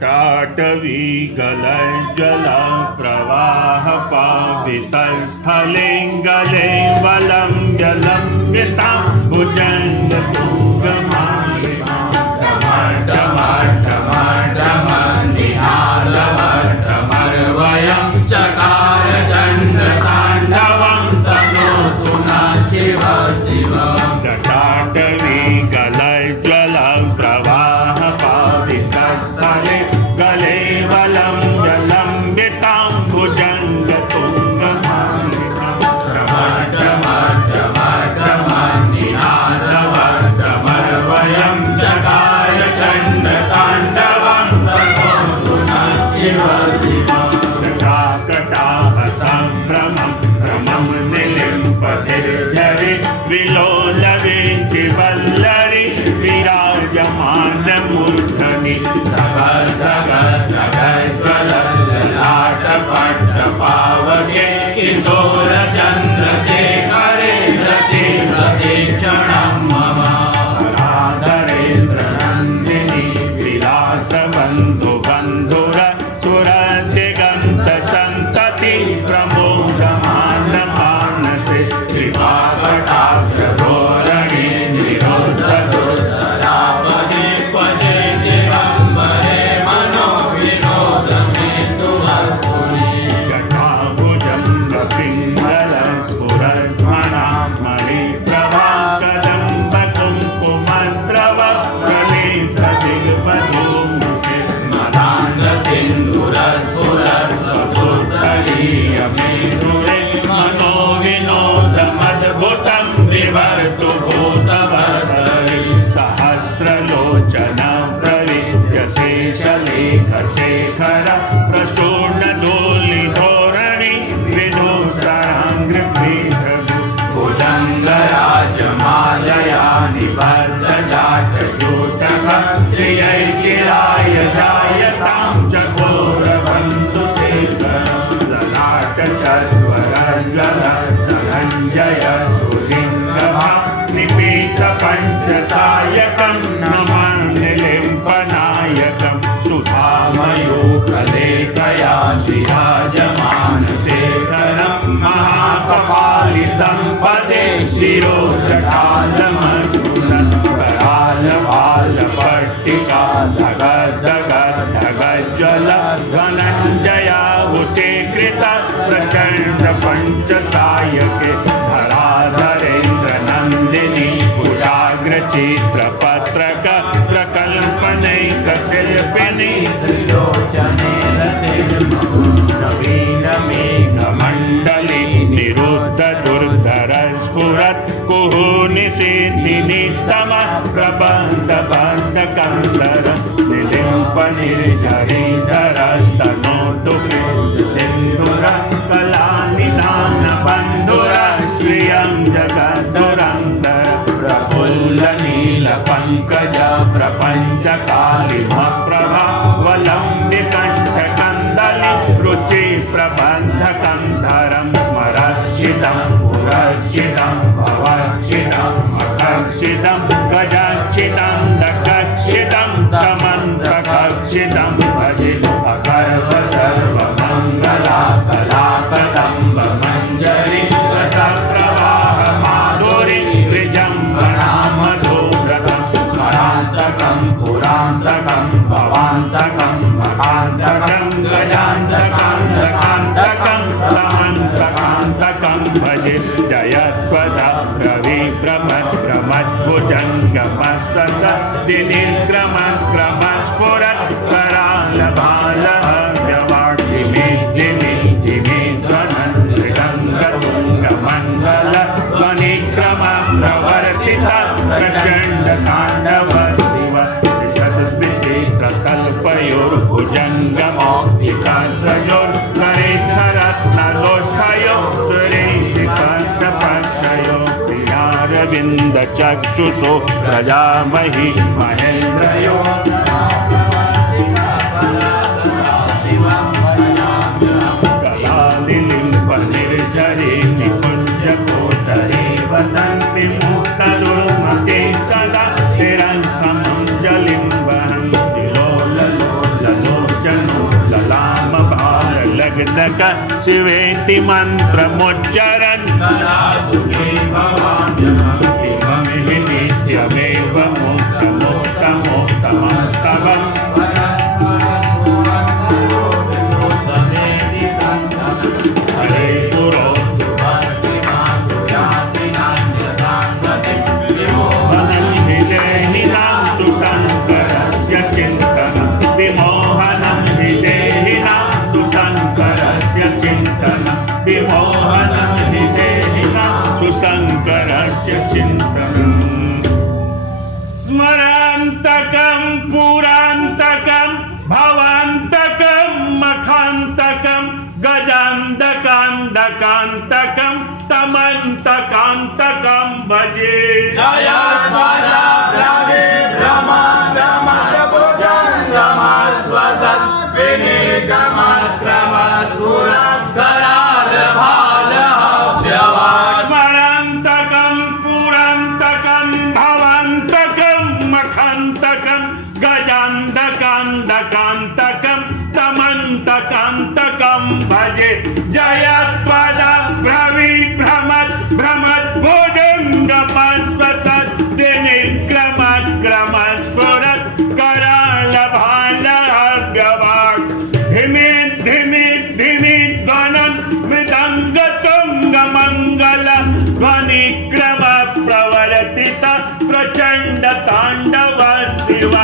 टाटवी गलज्जल प्रवाह पावितस्थले गले वलम्ब्य लम्बितां भुजङ्गतुङ्गमालिकां चकार चण्डताण्डवं तनोतु नः शिव शिव। जटाटवी गलज्जल प्रवाह पावितस्थले गले वलम्ब्य लम्बितां भुजङ्गतुङ्गमालिकां निनादवर्धमर्वयं चकार चण्डताण्डवं तनोतु नः शिव शिव। जटाकटाह सम्भ्रमं भ्रमं निलिम्पतिर्झरि विलोलवीचिवल्लरि विराजमानमूर्धनि धगर् धगर् धगर् ज्वलल्ललाटपट्टपावके किशोरचन्द्रशेखरे रते प्रतीक्षणं मम। राधरेन्द्रनन्दिनी विलासबन्धुबन्धुर सुरदिगन्तसन्तति प्रमोदमानमानसे कृपाकटाक्षधोरणे निरुद्धदुर्धरापदे क्वचे दिगम्बरे मनोविनोदमेन्दुवस्तुनि। जटाभुजं पिङ्गलस्फुरध्मणामणिप्रभा कदम्बकुङ्कुमद्रव प्रणीतदिग्वधूमुखे मदाङ्गसिन्धुरस्फुरद्वपुर्तलीयमेरुरे मनोविनोदमद्भुतं विवर्तु भूतवर्तरि। सहस्रलोचन प्रविद्य शेषलेखशेखर प्रसूर्णदोलिधोरणि विदूषराङ्घ्रिभृभृ भुजङ्गराजमालया निबद्धजाटयूटः श्रियै चिराय जायतां चकोरबन्धुशेखरं। ललाटशर्वरजलधनञ्जय सुलिङ्गभा निपीतपञ्चसायकं नमामि लिम्पनायकं सुधामयूखलेखया विराजमानशेखरं महाकपालिसम्पदे शिरोजटालमस्फुरन्। करालभालपट्टिका धगज्ज्वल धनञ्जयाहुते प्रचण्ड पञ्चसायके धराधरेन्द्रनन्दिनी कुशाग्रचित्रपत्रक प्रकल्पनैकशिल्पिनी त्रिलोचने रते नवीनमेघमण्डली निरुद्धदुर्धर स्फुरत् कुहूनिशीतिनितमः प्रबन्धबन्धकन्धर निलिम्पनिर्झरीधरस्तनोतु कृष्णसिन्धुर कलानिधानबन्धुर श्रियं जगद्धुरन्धर प्रफुल्लनीलपङ्कज प्रपञ्चकालिमप्रभा वलम्बिकण्ठकन्दलि रुचिप्रबन्धकन्धरं स्मरक्षितं पुरक्षितं भवक्षितं मखक्षितं गजक्षितं दकक्षितं तमन्त्रकक्षितं भजे अकर्व सर्वमङ्गला कलाकदम्बमञ्जरी रसप्रवाह माधुरी विजम्बना मधुरकं स्मरान्तकं पुरान्तकं भवान्तकं मकान्तकं गजान्तकान्तकान्तकं तमन्त्रकान्तकं भजे जयत्वदा रविप्रभद्रमद्भुजङ्गमस्सदिनिर्क्रमस्फुरत् करालभालः व्यवाढिमे दिमे दिमे ध्वनन्दृगङ्गतुङ्गमण्डल ध्वनिक्रम प्रवर्तित प्रचण्डताण्डव शिव त्रिशद्विचित्रकल्पयोर्भुजङ्गमौक्तिकाश्रयोर्गणेशरत्नलोष्ठयो सुरेन्द्रपञ्चपञ्चयो प्रियारविन्दचक्षुषो प्रजामहि महेन्द्रयो कलालिलिम्पनिर्झरे निकुञ्जकोटरे वसन्ति मुक्तदुर्मते सदा चिरंस्थमं जलिं वहन्ति लोललोललो लग्नक शिवेति मंत्रमुच्चरन् सुखी भवाम्यहम् हि नित्यमेव मुक्तमुक्तमुक्तमस्तवम् हरे गुरो विदेहिनां सुशङ्करस्य चिन्तनं विमोहनं विदेहिनां सुशङ्करस्य चिन्तनं विमोहनं विदेहिनां सुशङ्करस्य चिन्तनम् स्मरान्तकं पुरान्तकं भवान्तकं मखान्तकं गजान्तकान्तकान्तकं तमन्तकान्तकं भजे जयध्वजा द्रवे भ्रमद्भुजङ्गमस्वसत् विनिगमक्रमद्गुणकरालभालभ्यवान् स्मरान्तकं पुरान्तकं भवान्तकं मखान्तकं गजान्तकान्तकान्तकं तमन्तकान्तकं भजे जयत्वदा भ्रमद्भुजङ्गमस्वसत् विनिक्रमक्रमस्फुरत् करालभालभ्यवान् धिमित् धिमित् धिमित् ध्वनन् मृदङ्गतुङ्गमङ्गल ध्वनिक्रम प्रवर्तित प्रचण्ड ताण्डव शिव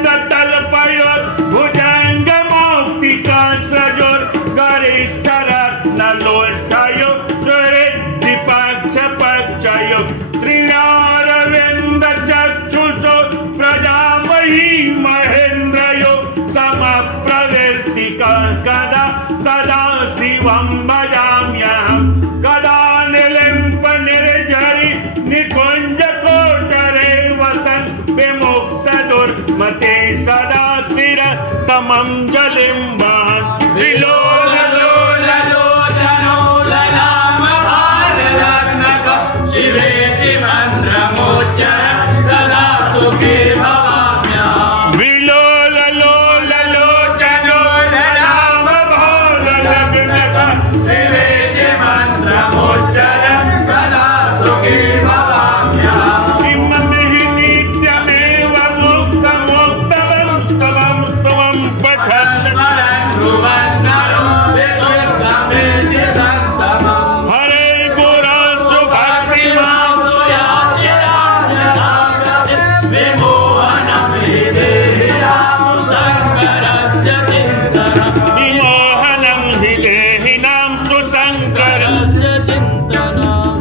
सदविचेतल्पयोत् भुजङ्गमौक्तिकस्रजोर् गरिष्ठरत्नलोष्ठयो सुहृद्विपक्षपक्षयो त्रियारविन्दचक्षुषो प्रजामही महेन्द्रयो समप्रवृत्तिक कदा सदा शिवं भजाम्यहम् कदा निलिम्प निर्झरि निकुञ्जकोटरे वसन् विमुक्त दुर्मते सदा शिर तमं जलिं वहन् विलोललोचनोललामभारलग्नक शिवेति मन्त्रमुच्चरन् कदा सुखी भवाम्यहम् विलोललोचनोललामभारलग्नक शिवेति मन्त्रमुच्चरन् कदा सुखी भवाम्यहम् इमं हि नित्यमेव मुक्तमुक्तमस्तवं स्तवं पठन् स्मरन् ध्रुवन्नरो विशुद्धमेति सत्तमम् हरे गुरो सुभक्तिमान् विमोहनं विदेहिनां सुशङ्करस्य चिन्तनम् विमोहनं हि देहिनां सुशङ्कर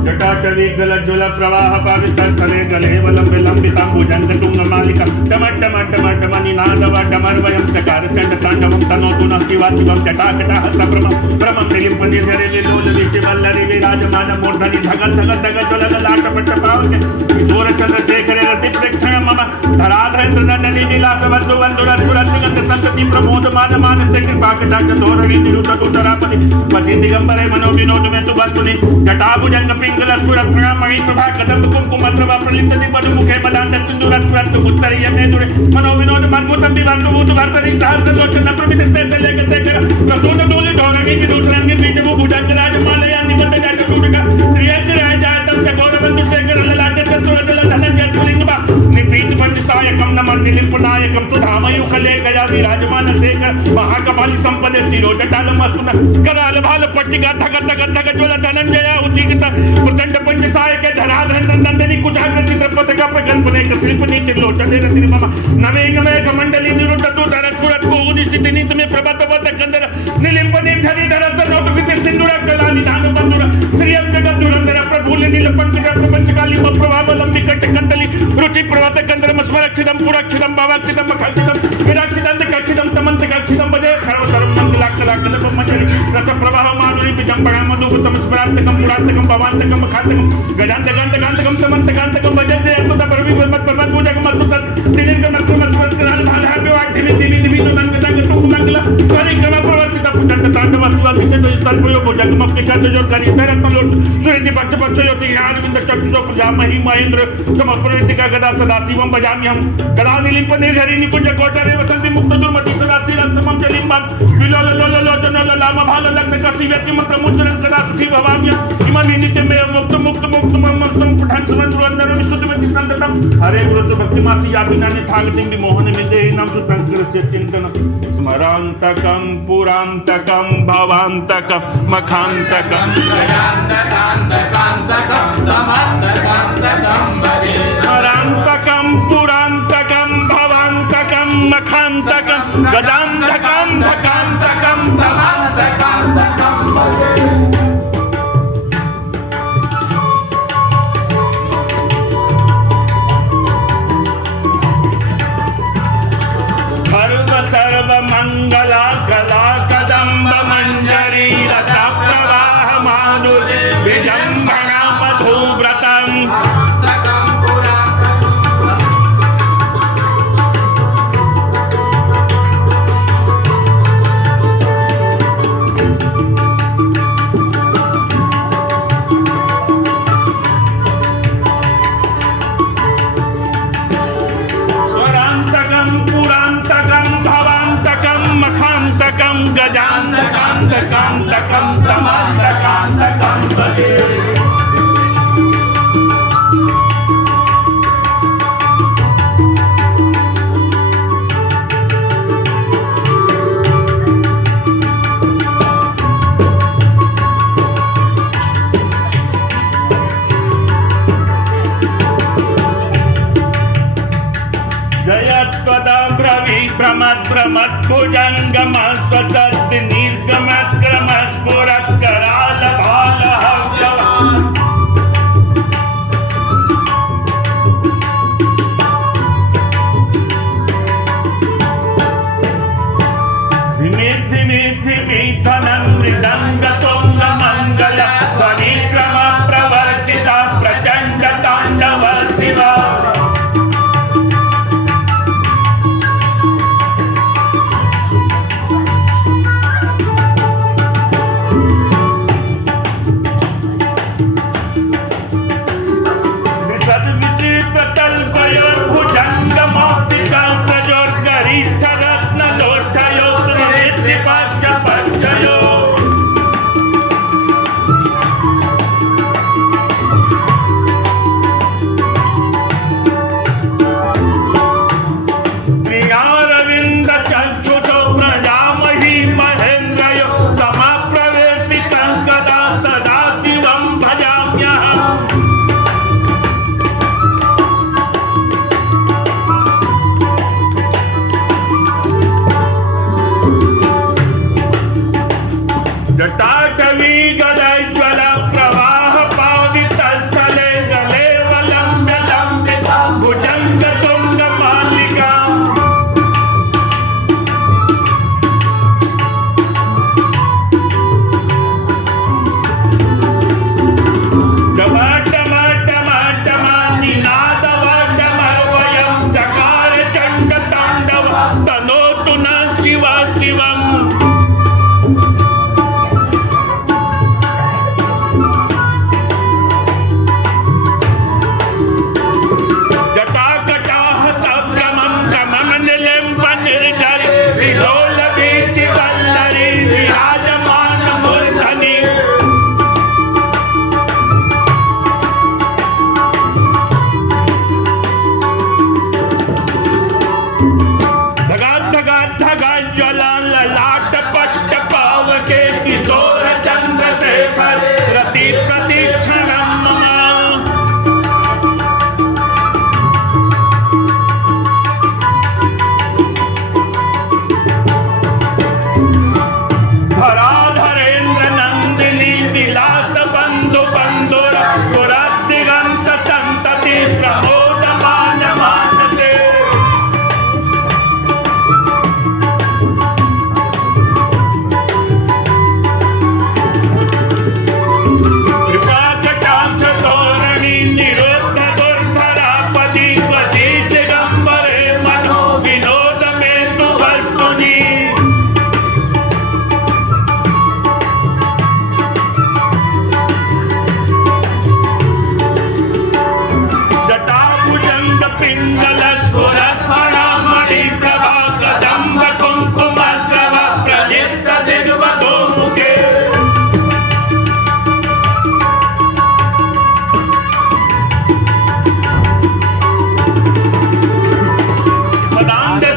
जटाटवी गलज्ज्वल प्रवाह पावितस्थले गले वलम्बितं भुजन्तुङ्गमालिकं टमट्टमट्टमट्टमनिनादवड्डमर्वयं चकार चण्डताण्डवं तनोतु नः शिवा शिवं जटाकटाः सभ्रमं भ्रमं निलिम्पनिर्झरि विलोलवीचिवल्लरि विराजमानमूर्धनि धगत् धगत् धगज्ज्वलललाटपट्टपावके किशोरचन्द्रशेखरे रतिप्रेक्षणं मम धराधरेन्द्रनन्दनी विलासवधुवन्धुरस्फुरन्निगन्तसन्ततिं प्रमोदमानमानस्य कृपाकटाक्षधोरणि निरुद्धदुधरापति पथि दिगम्बरे मनोविनोद मे तु वस्तुनि जटाभुजङ्ग पिङ्गलस्फुरत्प्रणमणि प्रभा कदम्ब कुङ्कुमद्रव प्रलिप्तति मधुमुखे मदान्तसिन्दूरस्फुरन्तु उत्तरीय मेदुरे मनोविनोद मन्मुतं विवर्तुभूत वर्तनि सहस्रलोचन प्रमितशेखर प्रसूततोलि धोरणि विदूषरङ्गि बीजभू भुजङ्गराजमालया निबद्धजातटूटक श्रियज्जराजातं चकोरबन्धुशेखर ललाट चतुरजल धनञ्जय स्फुलिङ्गबा निपीत पंचसायकं नमः निलिम्पनायकं सुधामयुखले गया विराजमान शेखर महाकपालि संपदे शिरोजटालमस्तुन कराल भाल पट्टिका धग धग धग ज्वल धनञ्जय उद्दीपित प्रचंड पंचसायक धराधरेन्द्र नंदनी कुचाग्रति द्रपतका प्रकल्पने शिल्पनी त्रिलोचने रतिर्मम नवेंगमय कमंडली निरुद्धतु धरस्फुरत् को उदिष्टिति नीतमे प्रभतवत कंदर निलिम्पने झरि धरस्तर नौटुकित सिंदूर कलानि धानु बंधुर श्रियं जगत दुरंदर प्रभुल नीलपंकज प्रपंचकाली प्रभावलम विकट कंदली रुचि प्रवत कंदर स्मरक्षितं पुरक्षितं भावाक्षितं मखक्षितं विराक्षितं कक्षितं तमंत कक्षितं भजे सर्व सर्व मंगलाकलाकलं मंजरी रस प्रवाह माधुरी विजंबणा मधुपतम स्मरांतकं पुरांतकं भवांतकं मखांतकं गजांतकांतकांतकं तमंतकांतकं भजते अतुत परवी परमत परमत पूजकं मस्तुत तिनिर्गम नक्रमत स्मरणाल भालहापि वाक्यमि दिवि दिवि नंगतांग तुंगमंगल परिक्रम प्रवर्तित पुजंत तांडव स्वादिष्ट तल्पयो भुजंगम अप्लिकाच जो करी तरत्न लोट सूर्यति पक्ष पक्ष योति ज्ञानविंद चक्षुषो प्रजामहि महेंद्र समप्रवृत्तिका गदा सदा शिवं भजाम्यहं गदा निलिम्प निर्झरि निकुंज कोटरे वसन्ति मुक्त दुर्मति सदा शिरस्तमं च निंबात विलोलोलोलोचन लाम भाल लग्न कसी व्यक्ति मंत्र मुचरण कदा सुखी भवाम्य इमानि नित्यमे मुक्त मुक्त मुक्त मस्तम कुठान सुमन रुवन्नर विशुद्ध में तिष्ठन्तम हरे गुरुच भक्ति मासी याबिनानि थागतिं मोहन मिदे नाम सुतंकरस्य चिंतन स्मरान्तकं पुरान्तकं भवान्तकं मखान्तकं स्मरान्तकं पुरान्तकं भवान्तकं मखान्तकं गदान्धकान्धकान्तकं सर्व मंगला कला कदम्ब मंजरी रसा प्रवाह माधुर्य विजंभणा मधुव्रतम गजान्तकान्तकान्तकं तमान्तकान्तकं भजे भ्रमद्भुजङ्गम स्वसद् निर्गमक्रम स्फुरत्कराल भाल मिथुनं मृदङ्गतुङ्ग मङ्गल ध्वनिक्रम प्रवर्तिता प्रचण्ड ताण्डव शिवा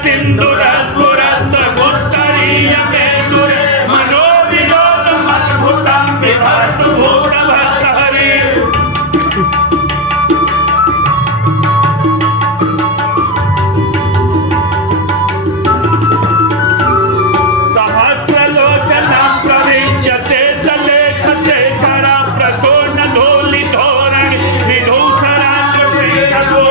सिंधुर स्फुरत् उत्तरीय मेदुरे मनोविनोदम् अद्भुतं बिभर्तु भूतभर्तहरि सहस्रलोचनं प्रविज्य शेषलेखशेखरं प्रसूनधूलिधोरणि विधूसरान्द्रपीठगो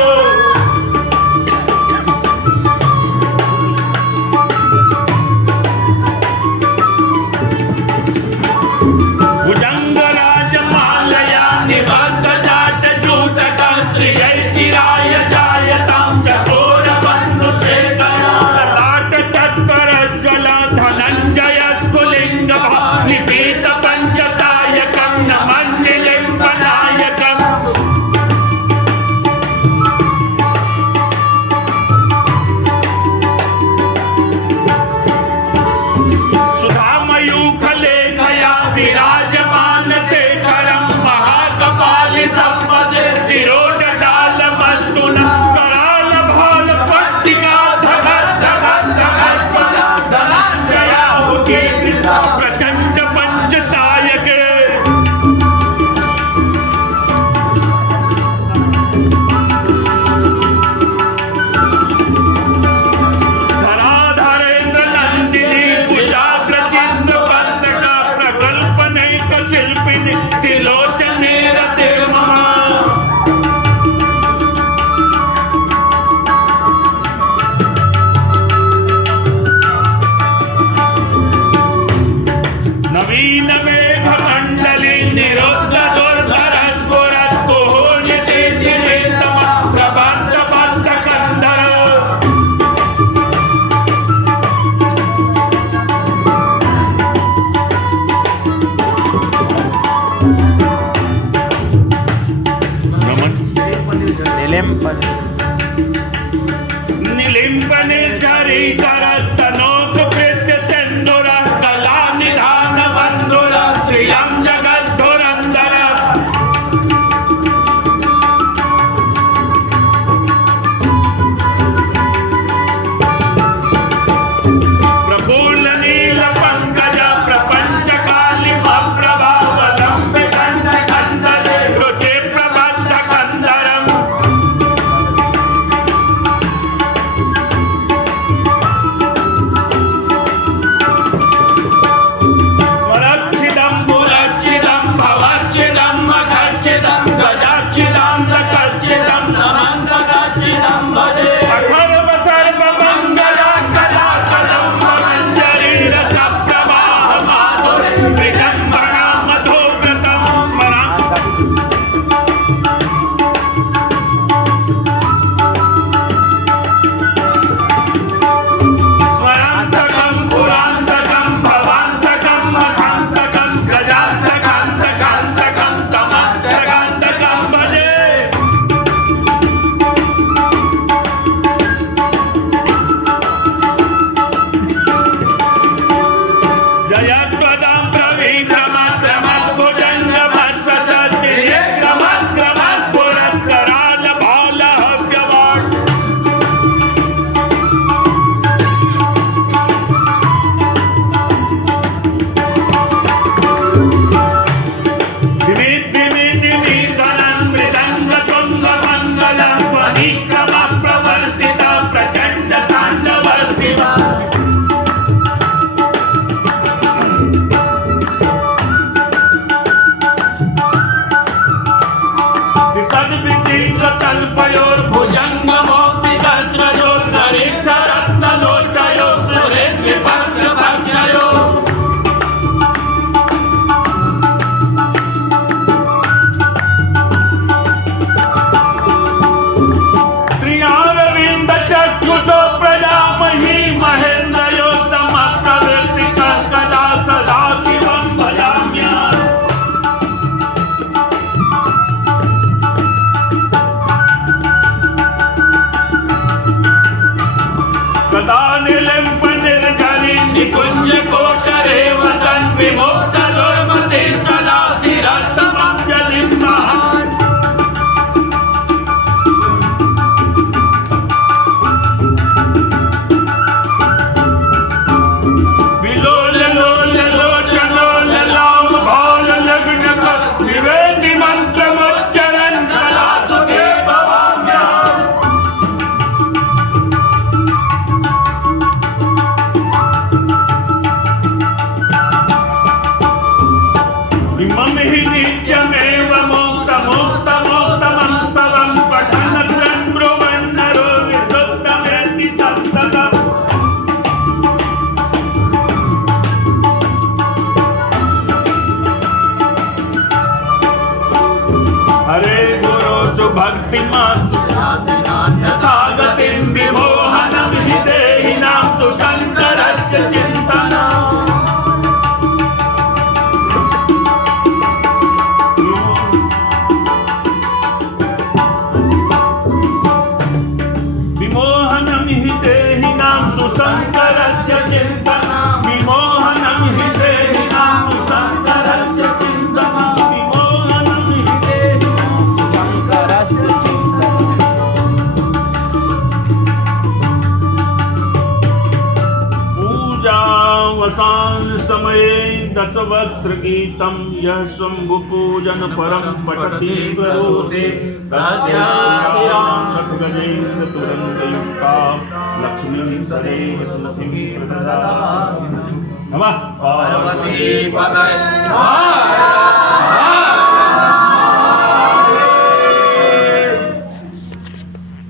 शक्तिमास्तु यथा गतिं विमोहनं हि देहिनां तु शङ्करस्य चिन्तनम् विमोहनं हि देहिनां तु शङ्करस्य चिन्तनम् विमोहनं हि देहिनां तु शङ्करस्य चिन्तनम् विमोहनं हि देहिनां तु शङ्करस्य चिन्तनम् पूजावसान समये दशवक्त्र गीतं यः शम्भुपूजन परं पठति करोति तस्याखिरां तुरङ्गयुक्ता लक्ष्मीं सरेह तुलसीं प्रददाति नमः पार्वती पतये